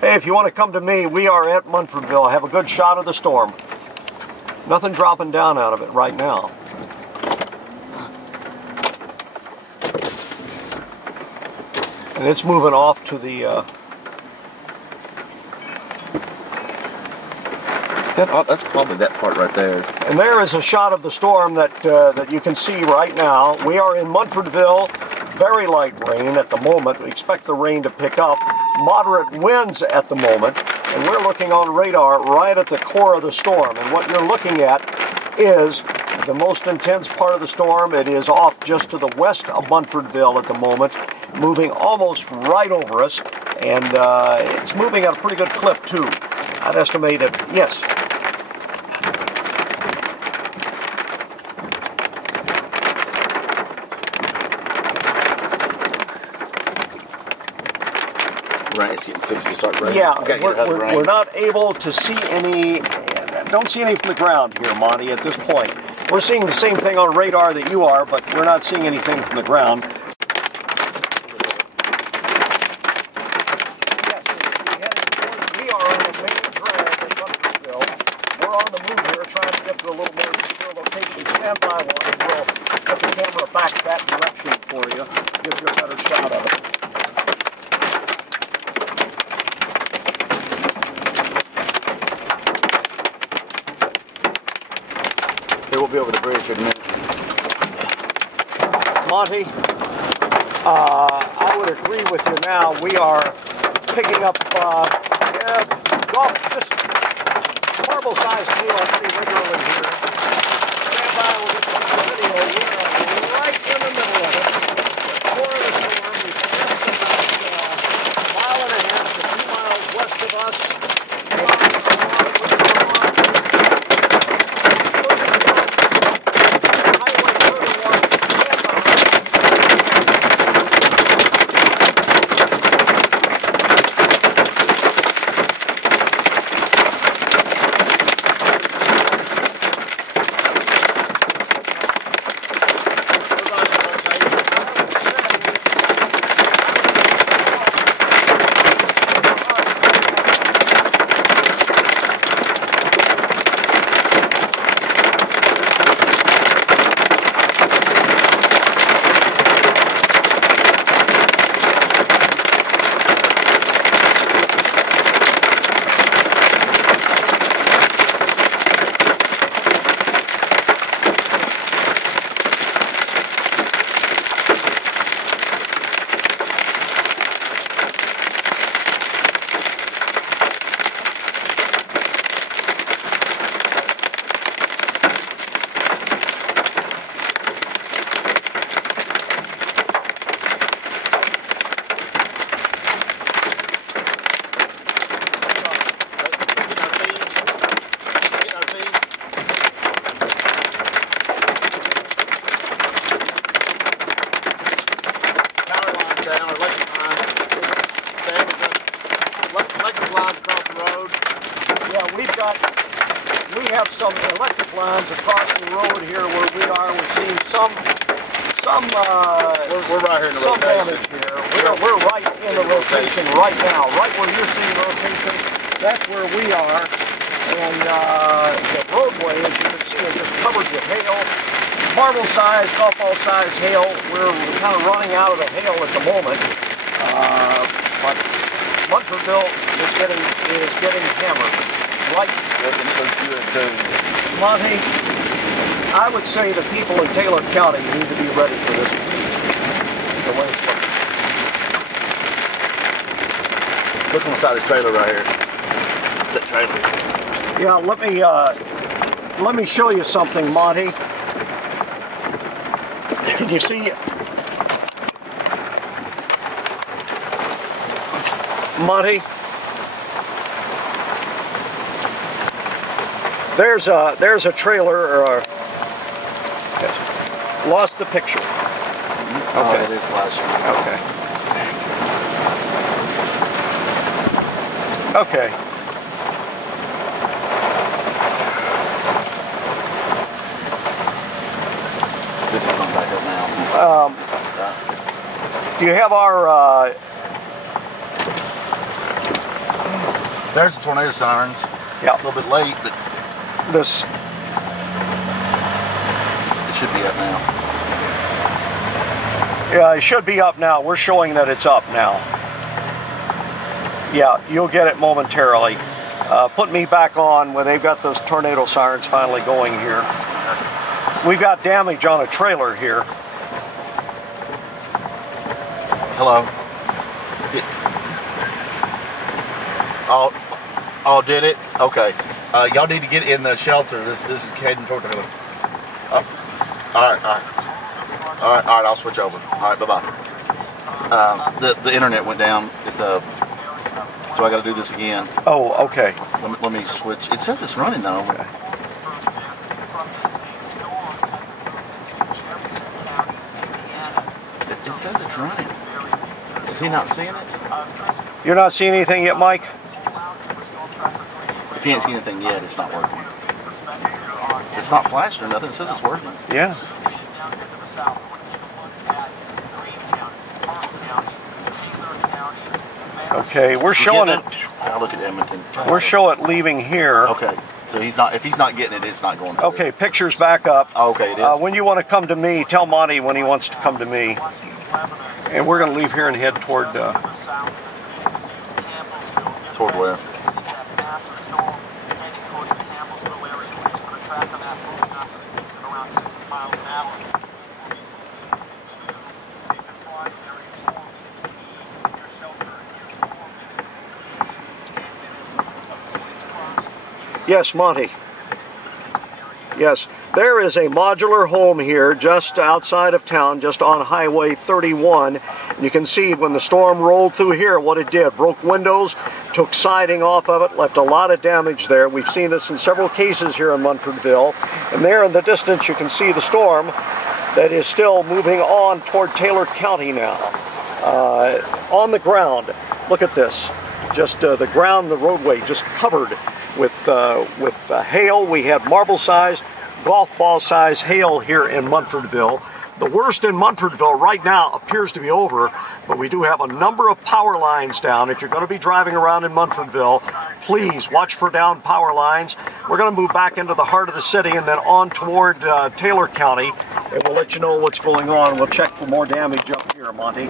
Hey, if you want to come to me, we are at Munfordville. Have a good shot of the storm. Nothing dropping down out of it right now. And it's moving off to the... That's probably that part right there. And there is a shot of the storm that you can see right now. We are in Munfordville. Very light rain at the moment. We expect the rain to pick up. Moderate winds at the moment. And we're looking on radar right at the core of the storm. And what you're looking at is the most intense part of the storm. It is off just to the west of Munfordville at the moment, moving almost right over us. And it's moving at a pretty good clip, too. I'd estimate it, yes. Right, it's getting fixed to start raining. Yeah, we're not able to see any, don't see any from the ground here, Monty, at this point. We're seeing the same thing on radar that you are, but we're not seeing anything from the ground. Yes, we are on the main drag in Munfordville. We're on the move here, trying to get to a little more secure location. Stand by one, and we'll get the camera back that direction for you, give you a better shot of it. We'll be over the bridge in a minute. Monty, I would agree with you now. We are picking up just marble-sized hail pretty regularly here. Stand by, we'll get some video. We are right in the middle of it. Core of the storm. We've just about a mile and a half to 2 miles west of us. We have some electric lines across the road here where we are. We're seeing some we're right here in the some rotation. damage here. We're right in the rotation right now. Right where you're seeing rotation, that's where we are. And the roadway, as you can see, is just covered with hail. Marble-sized, golf ball-sized hail. We're kind of running out of the hail at the moment. But Munfordville is getting hammered. Right. Monty, I would say the people in Taylor County need to be ready for this. Look on the side of this trailer right here. That trailer. Yeah, let me show you something, Monty. Can you see? Monty? There's a trailer, lost the picture. Okay. Oh, it is flashing. Okay. This is coming back up now. Do you have our There's the tornado sirens. Yeah. A little bit late, but this. it should be up now. Yeah, it should be up now. We're showing that it's up now. Yeah, you'll get it momentarily. Put me back on when they've got those tornado sirens finally going here. We've got damage on a trailer here. Hello. Oh, did it? Okay. Y'all need to get in the shelter. This is heading toward the trailer. All right. I'll switch over. All right, bye-bye. The internet went down at the, so I got to do this again. Oh, okay. Let me switch. It says it's running though. Okay. It says it's running. Is he not seeing it? You're not seeing anything yet, Mike? If he ain't seen anything yet, it's not working. It's not flashing or nothing. It says it's working. Yeah. Okay, we're showing it. I'll look at Edmonton. We're showing it leaving here. Okay, so he's not. If he's not getting it, it's not going through. Okay, picture's back up. Okay, it is. When you want to come to me, tell Monty when he wants to come to me. And we're going to leave here and head toward. Toward where? Yes, Monty. Yes, there is a modular home here just outside of town, just on Highway 31. And you can see when the storm rolled through here what it did. Broke windows, took siding off of it, left a lot of damage there. We've seen this in several cases here in Munfordville. And there in the distance you can see the storm that is still moving on toward Taylor County now. On the ground, look at this. Just the ground, the roadway just covered with hail. We have marble-sized, golf ball-sized hail here in Munfordville. The worst in Munfordville right now appears to be over, but we do have a number of power lines down. If you're going to be driving around in Munfordville, please watch for down power lines. We're going to move back into the heart of the city and then on toward Taylor County, and we'll let you know what's going on. We'll check for more damage up here, Monty.